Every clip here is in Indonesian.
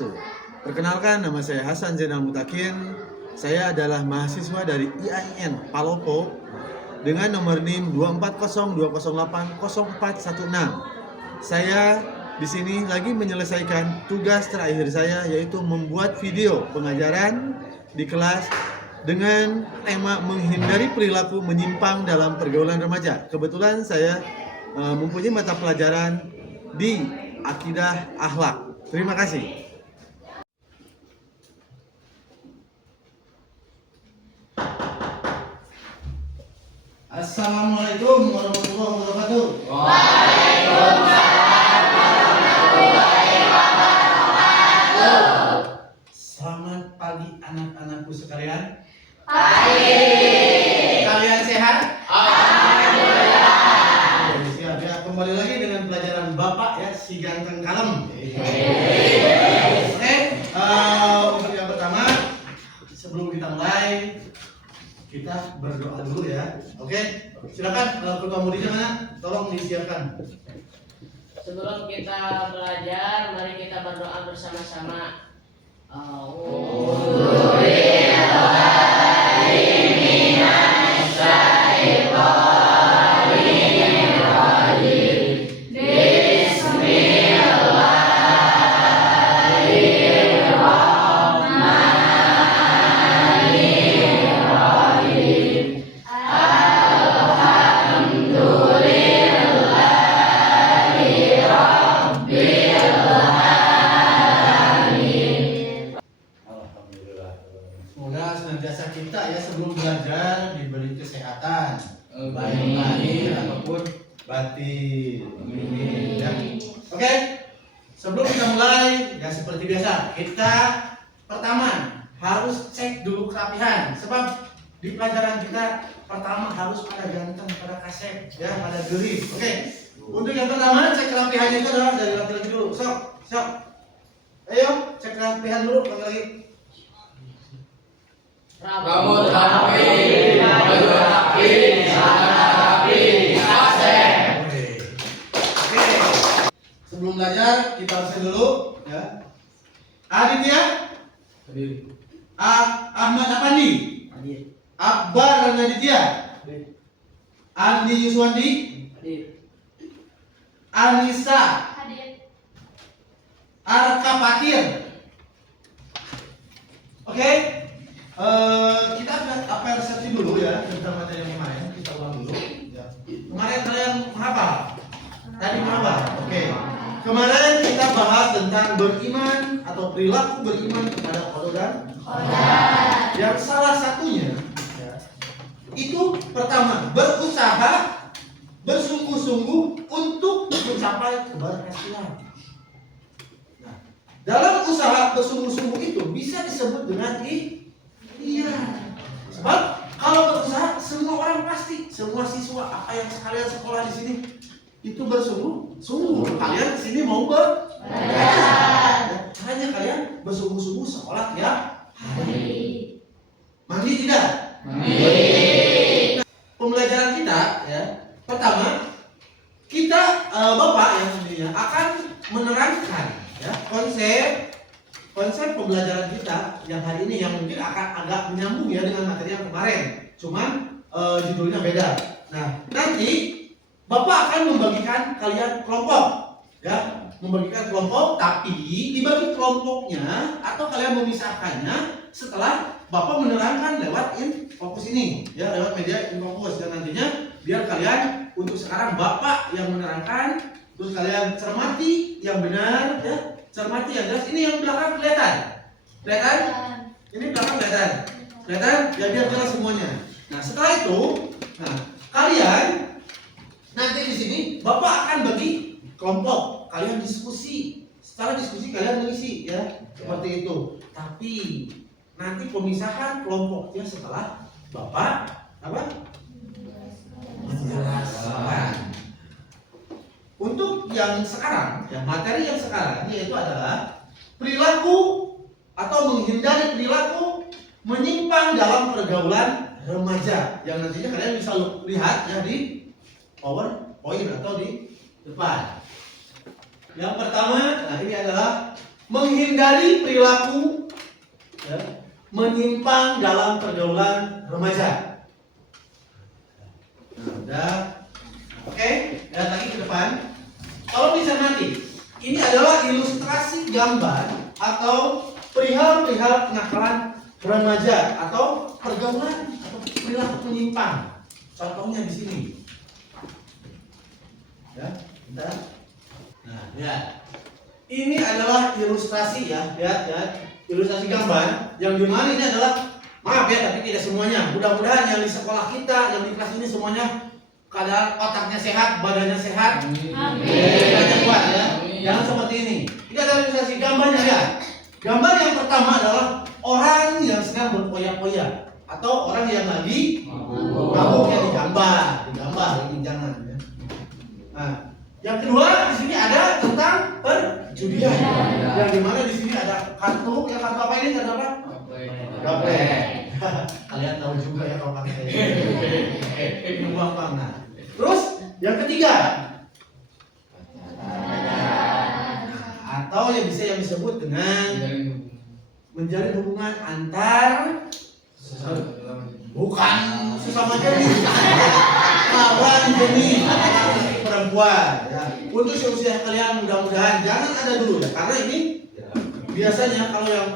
wabarakatuh. Perkenalkan, nama saya Hasan Zainal Mutakin. Saya adalah mahasiswa dari IAIN Palopo dengan nomor NIM 24020800416. Saya di sini lagi menyelesaikan tugas terakhir saya, yaitu membuat video pengajaran di kelas dengan tema menghindari perilaku menyimpang dalam pergaulan remaja. Kebetulan saya mempunyai mata pelajaran di akidah akhlak. Terima kasih. Assalamualaikum warahmatullahi wabarakatuh. Waalaikumsalam warahmatullahi wabarakatuh. Selamat pagi anak-anakku sekalian. Pagi. Kalian sehat? Alhamdulillah. Siap ya. Kembali lagi dengan pelajaran Bapak ya, si ganteng kalem. Oke, untuk yang pertama, sebelum kita mulai, kita berdoa dulu ya. Oke, silakan ketua muridnya mana? Tolong disiapkan. Sebelum kita belajar, mari kita berdoa bersama-sama. Semoga senantiasa kita ya sebelum belajar diberi kesehatan, baik lahir ataupun batin. Amin. Ya. Oke, sebelum kita mulai ya seperti biasa, kita pertama harus cek dulu kerapihan. Sebab di pelajaran kita pertama harus pada ganteng, pada kasep, ya pada geri. Oke, untuk yang pertama cek kerapihannya itu adalah dari laki-laki dulu. Sok. Ayo cek kerapihan dulu, lagi. Rambut rapi, baju rapi, celana rapi, kasep. Oke. Sebelum belajar kita absen dulu ya. Aditya? Hadir. Ahmad Apandi? Hadir. Akbar Raditya? Hadir. Andi Yuswandi? Hadir. Anissa? Hadir. Arka Pakir? Oke. Kita akan resepsi dulu ya tentang materi yang kemarin. Kita ulang dulu ya. Kemarin kalian menghafal? Tadi menghafal? Oke. Kemarin kita bahas tentang beriman atau perilaku beriman kepada Allah dan Qadar. yang salah satunya ya, itu pertama berusaha bersungguh-sungguh untuk mencapai keberhasilan. Nah, dalam usaha bersungguh-sungguh itu bisa disebut dengan ikhtiar. Sebab kalau berusaha semua orang pasti, semua siswa apa yang kalian sekolah di sini itu bersungguh-sungguh. Kalian di sini mau belajar. Caranya kalian bersungguh-sungguh sekolah tiap hari. Mandi tidak? Pembelajaran kita ya, pertama kita Bapak yang tentunya akan menerangkan ya konsep pembelajaran kita yang hari ini yang mungkin akan agak menyambung ya dengan materi yang kemarin. Cuman judulnya beda. Nah, nanti Bapak akan membagikan kalian kelompok ya, membagikan kelompok, tapi dibagi kelompoknya atau kalian memisahkannya setelah Bapak menerangkan lewat Infocus ini ya, lewat media Infocus. Dan nantinya biar kalian untuk sekarang Bapak yang menerangkan, terus kalian cermati yang benar ya, cermati yang jelas. Ini yang belakang kelihatan ini belakang kelihatan ya, biar jelas semuanya. Nah setelah itu, nah kalian nanti di sini Bapak akan bagi kelompok, kalian diskusi. Setelah diskusi kalian mengisi ya, seperti itu. Tapi nanti pemisahan kelompoknya setelah Bapak apa? Menjelaskan. Untuk yang sekarang, ya materi yang sekarang yaitu adalah perilaku atau menghindari perilaku menyimpang dalam pergaulan remaja, yang nantinya kalian bisa lihat ya di PowerPoint atau di depan. Yang pertama, nah ini adalah menghindari perilaku ya, menyimpang dalam pergaulan remaja. Nah, udah. Oke, lihat lagi ke depan. Kalau dicermati, ini adalah ilustrasi gambar atau perihal-perihal kenakalan remaja atau pergaulan atau perilaku menyimpang. Contohnya di sini. Ya, bentar. Nah, lihat. Ini adalah ilustrasi ya, lihat. Ilustrasi gambar yang dimana ini adalah, maaf ya, tapi tidak semuanya. Mudah-mudahan yang di sekolah kita, yang di kelas ini semuanya keadaan otaknya sehat, badannya sehat, badannya kuat ya. Jangan seperti ini. Ini adalah ilustrasi gambarnya ya. Gambar yang pertama adalah orang yang sedang berpoya-poya atau orang yang lagi mabuk yang digambar ini jangan ya. Nah, yang kedua di sini ada tentang perjudian. Yang dimana di sini ada kartu, ya kartu apa ini? Kartu apa? Gaple. Kalian tahu juga ya kalau pakai ini gampang. Nah, terus yang ketiga atau yang bisa yang disebut dengan menjalin hubungan antar bukan sesama jenis, lawan jenis perempuan ya. Untuk usia kalian mudah-mudahan jangan ada dulu ya, karena ini biasanya kalau yang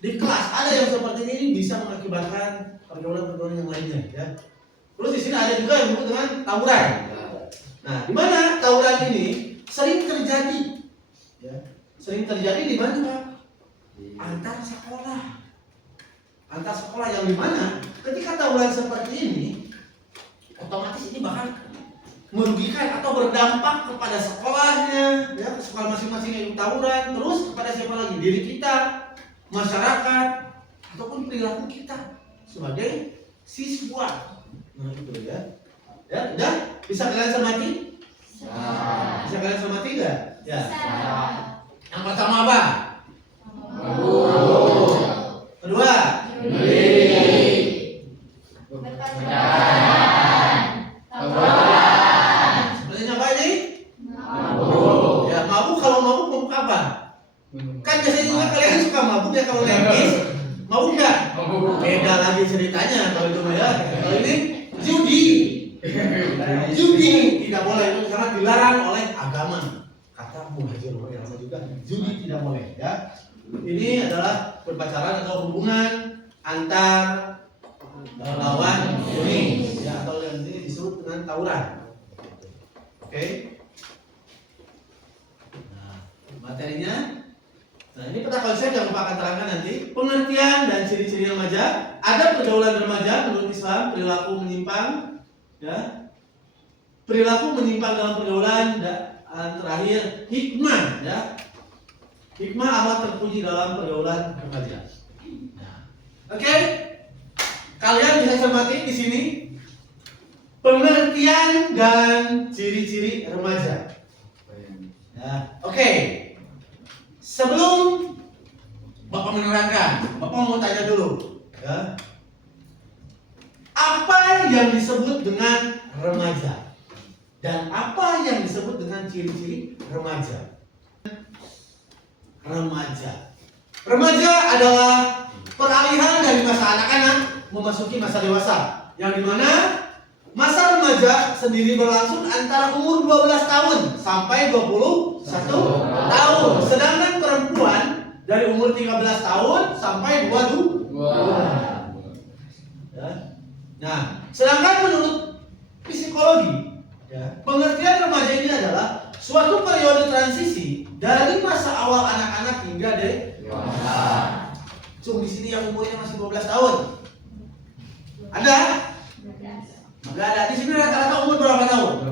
di kelas ada yang seperti ini bisa mengakibatkan pergaulan-pergaulan yang lainnya ya. Terus di sini ada juga yang disebut dengan tawuran. Nah, di mana tawuran ini sering terjadi ya. Sering terjadi di mana, Pak? Antar sekolah. Antar sekolah yang di mana ketika tawuran seperti ini otomatis ini bahkan merugikan atau berdampak kepada sekolahnya ya, sekolah masing-masing yang tawuran, terus kepada siapa lagi? Diri kita, masyarakat, ataupun perilaku kita sebagai siswa. Nah itu ya. Ya, udah? Bisa kalian cermati? Bisa kalian cermati enggak? Ya. Yang pertama apa? Kedua? Sebenarnya apa ini? Ya, mabuk. Kalau mabuk mabuk apa? Kan biasanya juga kalian suka mabuk ya kalau lengkis. Mabuk nggak? Beda lagi ceritanya kalau itu ya. Kalau ini judi. Judi tidak boleh, itu sangat dilarang oleh agama. Kata Muhajir ulama juga, judi tidak boleh ya. Ini adalah berpacaran atau hubungan antar lawan jenis ya, atau yang ini disebut dengan tawuran. Oke. Nah, materinya. Nah, ini peta konsep yang Bapak akan terangkan nanti. Pengertian dan ciri-ciri remaja. Ada pergaulan remaja menurut Islam, perilaku menyimpang ya. Perilaku menyimpang dalam pergaulan dan terakhir hikmah ya. Hikmah Allah terpuji dalam pergaulan remaja. Nah, oke. Kalian bisa cermati di sini pengertian dan ciri-ciri remaja. Ya, oke. Sebelum Bapak menerangkan, Bapak mau tanya dulu, ya. Apa yang disebut dengan remaja? Dan apa yang disebut dengan ciri-ciri remaja? Remaja adalah peralihan dari masa anak-anak memasuki masa dewasa, yang dimana masa remaja sendiri berlangsung antara umur 12 tahun sampai 21 tahun. Sedangkan perempuan dari umur 13 tahun sampai 22. Ya. Nah, sedangkan menurut psikologi, ya, pengertian remaja ini adalah suatu periode transisi dari masa awal anak-anak hingga dewasa. Cuma di sini yang umurnya masih 12 tahun. Ada? Enggak ada. Di sini rata-rata umur berapa tahun?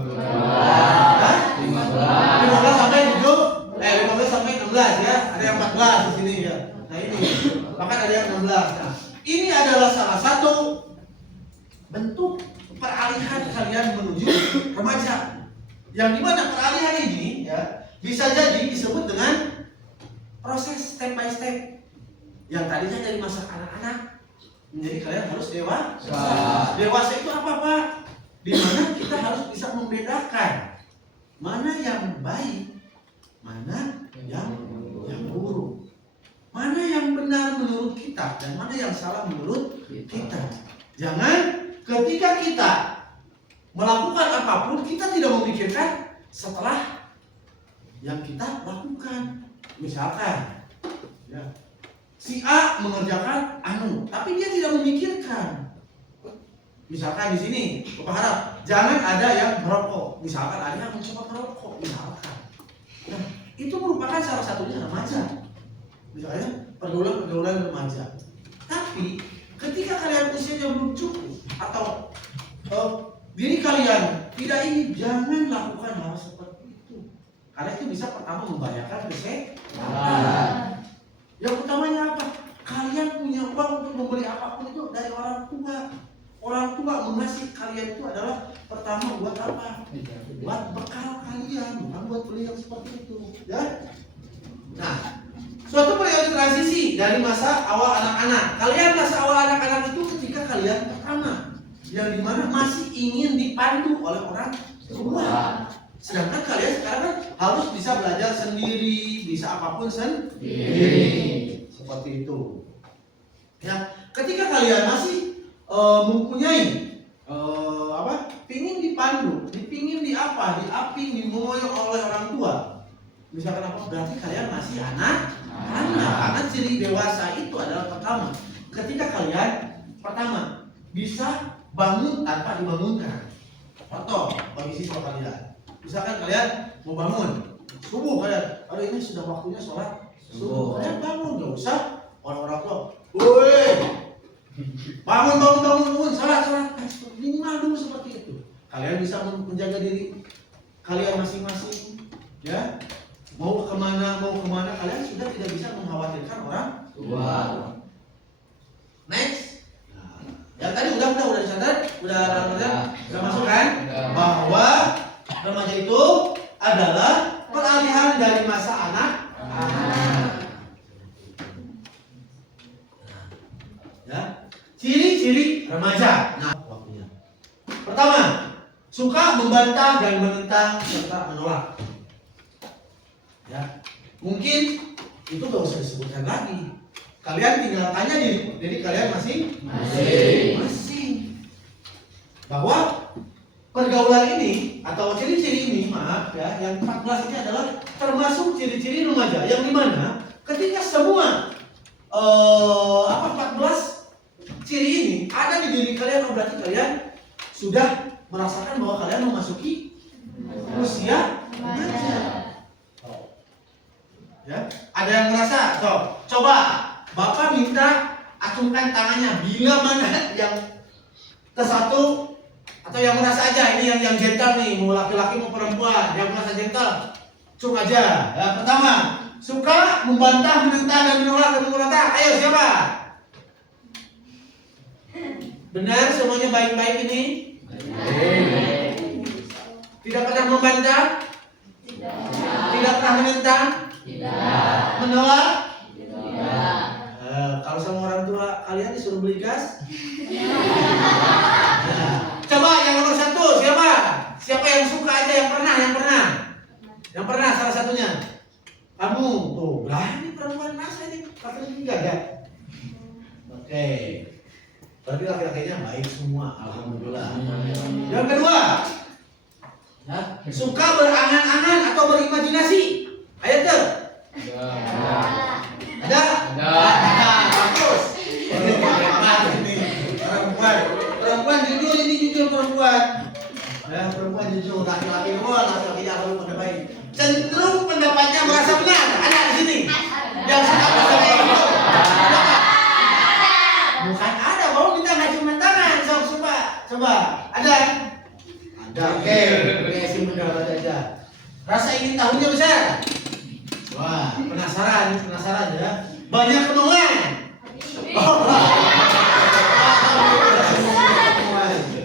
15 sampai 15 sampai 16 ya. Ada yang 14 di sini ya. Nah ini, bahkan ada yang 16. Nah, ini adalah salah satu bentuk peralihan kalian menuju remaja. Yang dimana peralihan ini ya bisa jadi disebut dengan proses step by step. Yang tadinya dari masa anak-anak menjadi kalian harus dewasa. Dewasa itu apa, Pak? Dimana kita harus bisa membedakan mana yang baik, mana yang buruk. mana yang benar menurut kita dan mana yang salah menurut kita. Jangan ketika kita melakukan apapun kita tidak memikirkan setelah yang kita lakukan. Misalkan ya, si A mengerjakan tapi dia tidak memikirkan. Misalkan di sini Bapak harap jangan ada yang merokok. Misalkan ada yang mencoba merokok, misalkan. Nah, itu merupakan salah satunya remaja. Misalnya pergaulan remaja. Tapi ketika kalian usianya belum cukup atau diri kalian tidak ingin, jangan lakukan hal seperti itu. Karena itu bisa pertama membahayakan kesehatan. Yang utamanya apa? Kalian punya uang untuk membeli apapun itu dari orang tua. Orang tua mengasih kalian itu adalah pertama buat apa? Buat bekal kalian, bukan buat beli yang seperti itu, ya. Nah, suatu periode transisi dari masa awal anak-anak. Kalian masa awal anak-anak itu ketika kalian pertama, yang dimana masih ingin dipandu oleh orang tua. Sedangkan kalian sekarang kan harus bisa belajar sendiri, bisa apapun sendiri. Seperti itu. Ya, ketika kalian masih mempunyai pingin dipandu, dipingin diaping, dimoyong oleh orang tua. Misalkan apa? Berarti kalian masih anak. Karena ciri dewasa itu adalah pertama, ketika kalian pertama bisa bangun tanpa dibangunkan. Contoh bagi siswa kalian, misalkan kalian mau bangun subuh, kalian, aduh ini sudah waktunya sholat subuh, kalian bangun, nggak usah orang-orang tua, woi bangun, sholat, minimal dulu seperti itu. Kalian bisa menjaga diri kalian masing-masing, ya. Mau kemana kalian sudah tidak bisa mengkhawatirkan orang tua. Next, yang tadi udah dicatat, udah masuk kan? Bahwa remaja itu adalah peralihan dari masa anak-anak. Ya, ciri-ciri remaja. Nah, waktunya. Pertama, suka membantah dan menentang serta menolak. Ya, mungkin itu gak usah disebutkan lagi. Kalian tinggal tanya diri kalian masing. Bahwa pergaulan ini atau ciri-ciri ini, maaf ya, yang 14 ini adalah termasuk ciri-ciri remaja yang dimana ketika semua 14 ciri ini ada di diri kalian, berarti kalian sudah merasakan bahwa kalian memasuki usia remaja. Ya, ada yang merasa? Coba Bapak minta acungkan tangannya bila mana yang tersatu atau yang merasa aja ini yang gentle nih, mau laki-laki mau perempuan, yang merasa gentle, cung aja. Ya, pertama, suka membantah, menentang dan menolak. Ayo siapa? Benar semuanya baik-baik ini? Tidak pernah membantah? Tidak pernah menentang? Menolak? Kalau sama orang tua kalian disuruh beli gas? Coba yang nomor 1 siapa? Siapa yang suka aja, yang pernah salah satunya? Kamu tuh berani perempuan masa ini katanya enggak ya? Oke. Berarti laki-lakinya baik semua, alhamdulillah. Yang kedua, ya, suka berangan-angan atau berimajinasi. Ayo tuh. Ada? Bagus. Perempuan jujur perempuan. Ya, perempuan jujur, laki-laki jangan pada baik. Cenderung pendapatnya merasa benar. Ada di sini. Yang suka bersama itu. Bukan ada, mau minta nggak cuma tangan, coba. Ada? Ada. Oke, sih mendapat aja. Rasa ingin tahunya besar. Wah, penasaran ya. Banyak kemauan.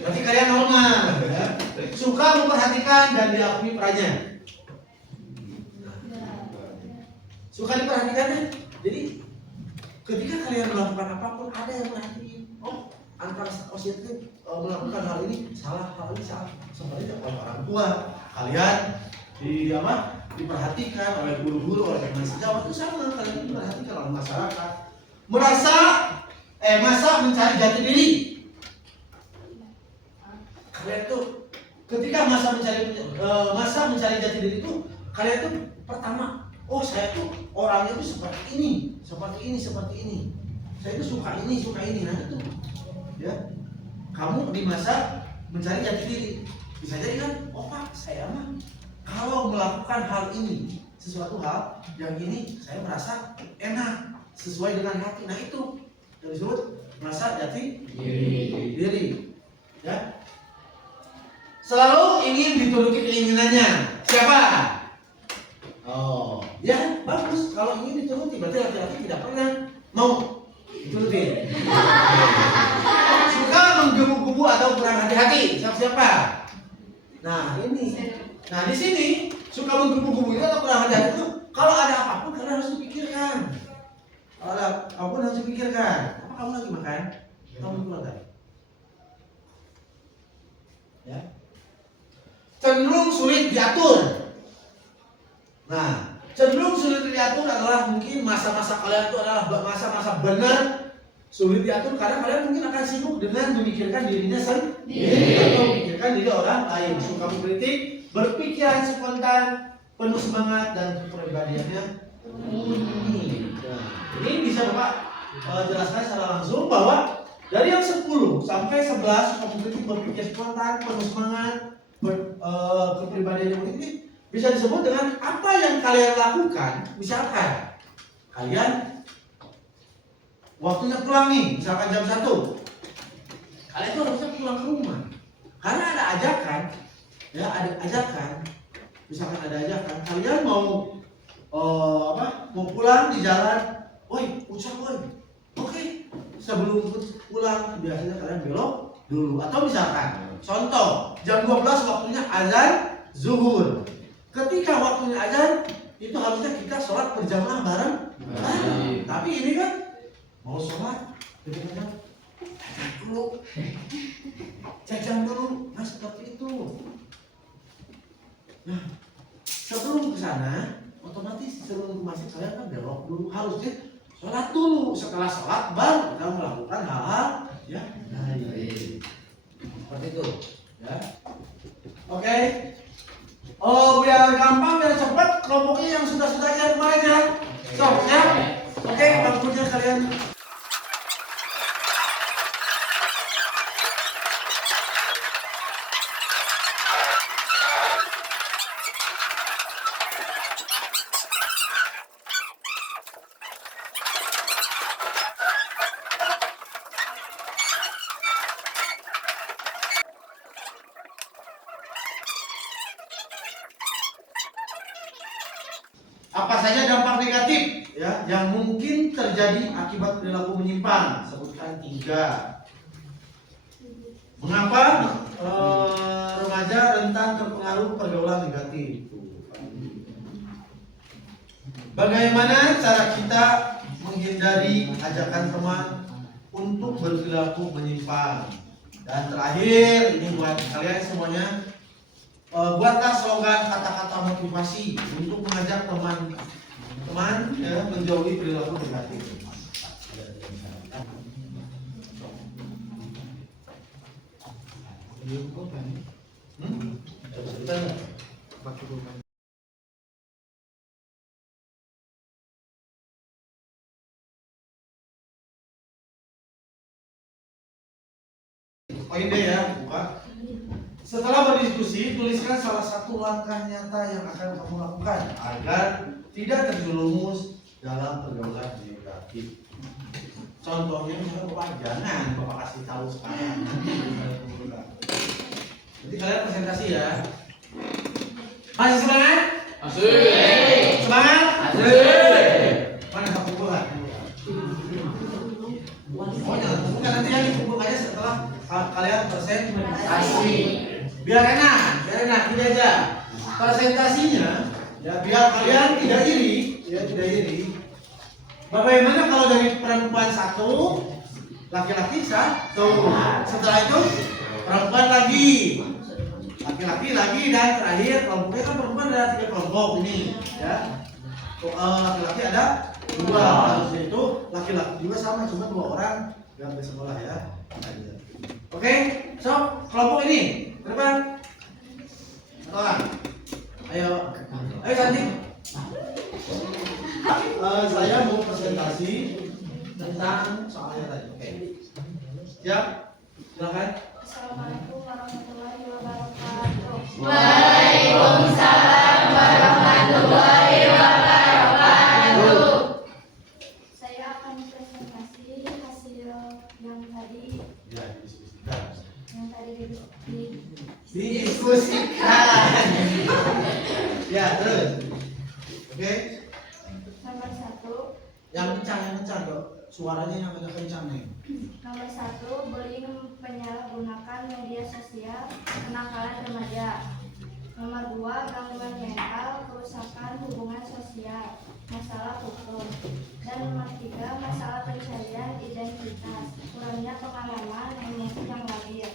Berarti kalian normal, ya. Suka memperhatikan dan diakui perannya. Suka diperhatikan, jadi ketika kalian melakukan apapun ada yang merhatiin. Oh, antara itu melakukan hal ini salah. Seperti oleh orang tua kalian diperhatikan oleh guru-guru, oleh teman sejawat itu sama, kalian diperhatikan oleh masyarakat. Masa mencari jati diri. Kalian tuh ketika masa mencari jati diri itu, kalian tuh pertama, oh saya tuh orangnya tuh seperti ini. Saya tuh suka ini. Nah itu, ya. Kamu di masa mencari jati diri. Bisa jadi kan, oh Pak, saya mah kalau melakukan hal ini, sesuatu hal yang ini saya merasa enak, sesuai dengan hati. Nah itu yang disebut merasa jati diri. Ya. Selalu ingin dituruti keinginannya. Siapa? Oh, ya bagus. Kalau ingin dituruti, berarti laki-laki tidak pernah mau dituruti. Suka menggebu-gebu atau kurang hati-hati. Siapa? Nah ini. Nah di sini suka menggebu-gebu itu atau kurang hati-hati itu, kalau ada apapun kalian harus dipikirkan. Kalau ada apapun harus dipikirkan. Apa kamu lagi makan? Kamu keluar tadi. Ya. Cenderung sulit diatur. Nah, cenderung sulit diatur adalah mungkin masa-masa kalian itu adalah masa-masa benar sulit diatur karena kalian mungkin akan sibuk dengan memikirkan dirinya sendiri atau memikirkan diri orang lain. Suka mengkritik, berpikiran spontan, penuh semangat dan kepribadiannya unik. Ini bisa Bapak jelaskan secara langsung bahwa dari yang 10 sampai 11 suka mengkritik, berpikir spontan, penuh semangat, kepribadiannya unik ini bisa disebut dengan apa yang kalian lakukan. Misalkan kalian waktunya pulang nih, misalkan jam 1, kalian tuh harusnya pulang ke rumah karena ada ajakan, ya ada ajakan. Misalkan ada ajakan, kalian mau pulang di jalan, woi ucap woi, oke. Sebelum pulang biasanya kalian belok dulu. Atau misalkan contoh jam 12 waktunya azan zuhur. Ketika waktunya azan itu harusnya kita sholat berjamaah bareng. Tapi ini kan mau sholat jajan dulu. Nah seperti itu. Nah sebelum ke sana otomatis sebelum ke masjid kalian kan belok dulu, harusnya sholat dulu. Setelah sholat baru kita melakukan hal-hal ya lain. Seperti itu ya. Oke. Oh biar gampang, biar cepat, kelompoknya yang sudah ajar kemarin ya. Stop ya. Oke, bangkunya kalian. Apa saja dampak negatif ya yang mungkin terjadi akibat perilaku menyimpang? Sebutkan 3. Mengapa remaja rentan terpengaruh pergaulan negatif? Bagaimana cara kita menghindari ajakan teman untuk berperilaku menyimpang? Dan terakhir ini buat kalian semuanya. Buatlah slogan kata-kata motivasi untuk mengajak teman-teman ya, menjauhi perilaku negatif. Poin D ya, buka. Setelah berdiskusi, tuliskan salah satu langkah nyata yang akan kamu lakukan agar tidak terjerumus dalam pergaulan negatif. Contohnya misalnya Bapak jangan Bapak kasih tahu sekarang. Jadi kalian presentasi ya. Masih semangat? Masih. Semangat? Masih. Mana tak kumpulkan? Oh jangan kumpulkan, nanti yang dikumpulkannya setelah kalian presentasi. Biar enak ini aja presentasinya ya, biar kalian tidak iri ya, tidak iri. Bagaimana kalau dari perempuan 1, laki-laki 1, setelah itu perempuan lagi, laki-laki laki-laki lagi, dan terakhir kelompoknya kan perempuan ada 3 kelompok ini ya. Laki-laki ada 2, harusnya itu laki-laki juga sama, cuma 2 orang yang di sekolah ya. Oke, so kelompok ini ke depan. Ayo cantik. Saya mau presentasi tentang soalnya tadi. Oke. Siap? Silakan. Assalamualaikum warahmatullahi wabarakatuh. Waalaikumsalam warahmatullahi wabarakatuh. Saya akan presentasi hasil yang tadi Ya, diskusikan. Didiskusikan. Ya, terus. Oke. Nomor 1, Yang kencang dok. Suaranya yang agak kencang nih. nomor 1, bullying penyalahgunakan media sosial, kenakalan remaja. Nomor 2, gangguan mental, kerusakan hubungan sosial, masalah hukum. Dan nomor 3, masalah pencarian identitas, kurangnya pengalaman, emosi yang labil.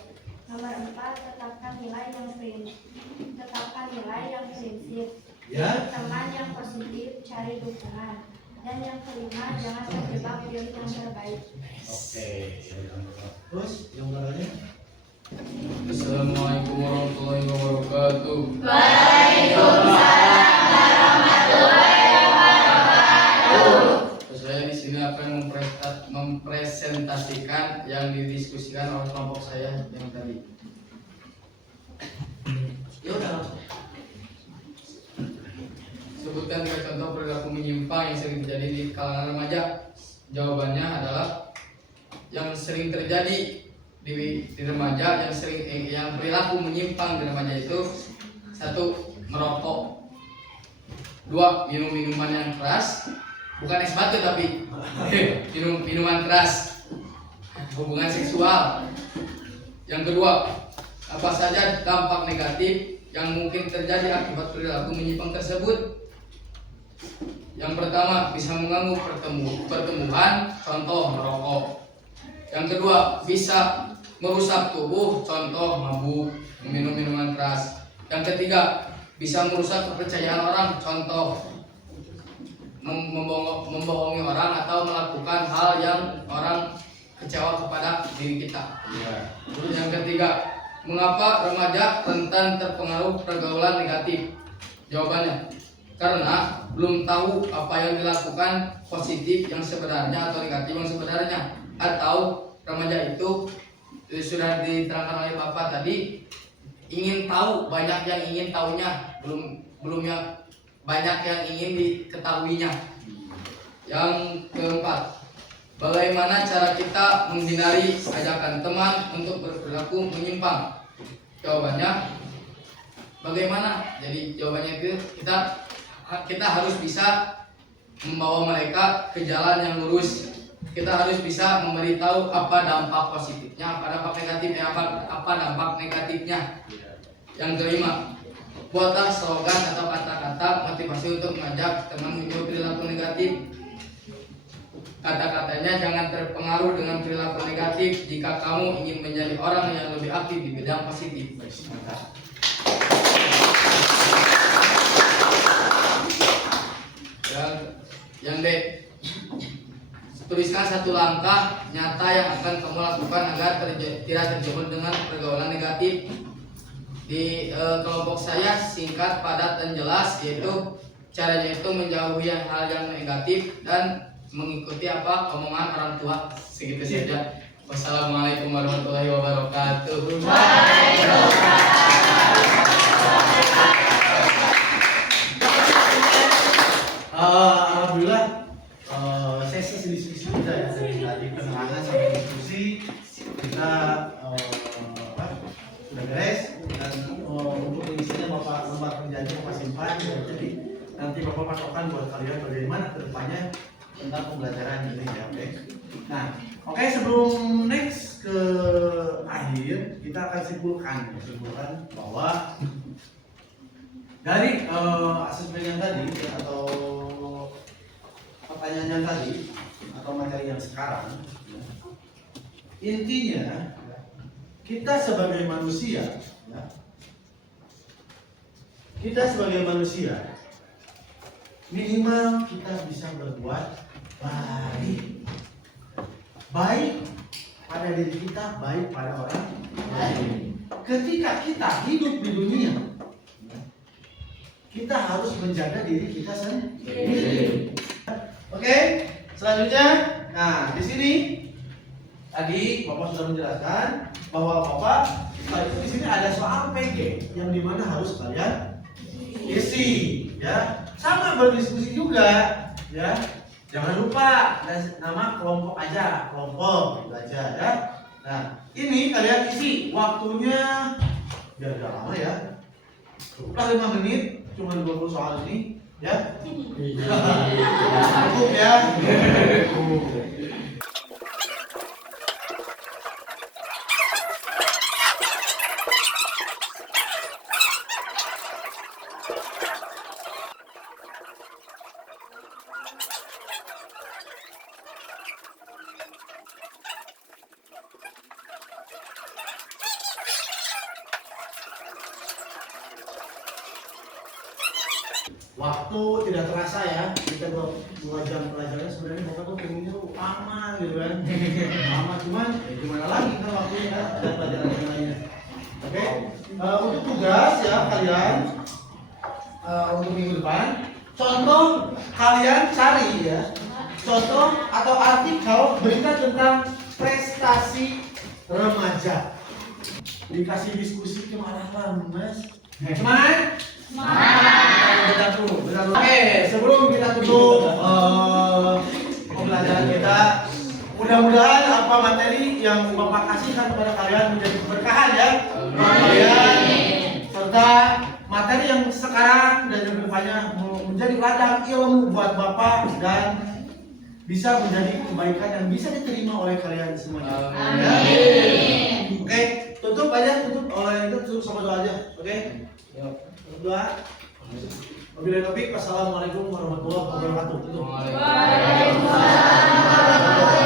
Nomor 4, tetapkan nilai yang prinsip. Ya. Teman yang positif, cari dukungan. Dan yang kelima, jangan terjebak pilih yang terbaik. Oke. Terus yang belakangnya? Assalamualaikum warahmatullahi wabarakatuh. Waalaikumsalam warahmatullahi wabarakatuh. Saya di sini akan mempresentasikan yang didiskusikan oleh kelompok saya yang tadi. Ya udah langsung. Sebutkan 3 contoh perilaku menyimpang yang sering terjadi di kalangan remaja. Jawabannya adalah yang sering terjadi di remaja, yang perilaku menyimpang di remaja itu: 1. Merokok, 2. Minum minuman yang keras, bukan es batu tapi minuman keras, hubungan seksual. Yang kedua, apa saja dampak negatif yang mungkin terjadi akibat perilaku menyimpang tersebut. Yang pertama, bisa mengganggu pertumbuhan, contoh merokok. Yang kedua, bisa merusak tubuh, contoh mabuk, minum minuman keras. Yang ketiga, bisa merusak kepercayaan orang, contoh membohongi orang atau melakukan hal yang orang kecewa kepada diri kita. Terus yang ketiga, mengapa remaja rentan terpengaruh pergaulan negatif? Jawabannya, karena belum tahu apa yang dilakukan positif yang sebenarnya atau negatif yang sebenarnya. Atau remaja itu sudah diterangkan oleh Bapak tadi, ingin tahu, banyak yang ingin tahunya, belum yang banyak yang ingin diketahuinya. Yang keempat, bagaimana cara kita menghindari ajakan teman untuk berperilaku menyimpang? Jawabannya, bagaimana? Jadi jawabannya itu kita harus bisa membawa mereka ke jalan yang lurus. Kita harus bisa memberitahu apa dampak positifnya, apa dampak negatifnya, apa dampak negatifnya. Yang kelima, buatlah slogan atau kata-kata motivasi untuk mengajak teman menjauhi perilaku negatif. Kata-katanya, jangan terpengaruh dengan perilaku negatif jika kamu ingin menjadi orang yang lebih aktif di bidang positif. Mantap. Yang D, tuliskan 1 langkah nyata yang akan kamu lakukan agar tidak terjebak dengan pergaulan negatif. Di kelompok saya singkat, padat, dan jelas, yaitu caranya itu menjauhi hal yang negatif dan mengikuti apa omongan orang tua. Segitu saja. Wassalamualaikum warahmatullahi wabarakatuh. Alhamdulillah sesi diskusi kita ya dari penerangan sampai diskusi kita sudah beres, dan untuk inisinya Bapak lembar perjanjian Bapak simpan ya, jadi nanti Bapak patokan buat kalian bagaimana kedepannya tentang pembelajaran ini ya. Oke. Nah, oke, sebelum next ke akhir kita akan simpulkan bahwa dari asesmen yang tadi atau pertanyaan yang tadi atau materi yang sekarang, intinya kita sebagai manusia ya, kita sebagai manusia minimal kita bisa berbuat baik. Baik pada diri kita, baik pada orang lain. Ketika kita hidup di dunia, kita harus menjaga diri kita sendiri. Oke, selanjutnya, nah di sini tadi Bapak sudah menjelaskan bahwa Bapak di sini ada soal PG yang dimana harus kalian isi, ya. Sama berdiskusi juga, ya. Jangan lupa nama kelompok aja, kelompok gitu aja, ya. Nah, ini kalian isi waktunya biar gak lama ya. Cukuplah 5 menit, cuma 20 soal ini, ya. Cukup ya. Waktu tidak terasa ya, kita 2 jam pelajaran sebenarnya Bapak tuh pengennya tuh lama gitu kan. Lama cuman ya gimana lagi kan waktunya kan ada pelajaran yang lainnya. Oke, untuk tugas ya kalian untuk minggu depan, contoh kalian cari ya, contoh atau artikel berita tentang prestasi remaja. Dikasih diskusi kemarahan mas, semangat. Bentar dulu. Oke, sebelum kita tutup pembelajaran kita, mudah-mudahan apa materi yang Bapak kasihkan kepada kalian menjadi keberkahan ya buat kalian, serta materi yang sekarang dan yang kedepannya menjadi ladang ilmu buat Bapak dan bisa menjadi kebaikan yang bisa diterima oleh kalian semuanya. Amin. Oke, tutup aja, tutup sama doa aja. Oke. Doa. Wabillahi taufiq. Wassalamualaikum warahmatullahi wabarakatuh. Tutup. Waalaikumsalam. Waalaikumsalam.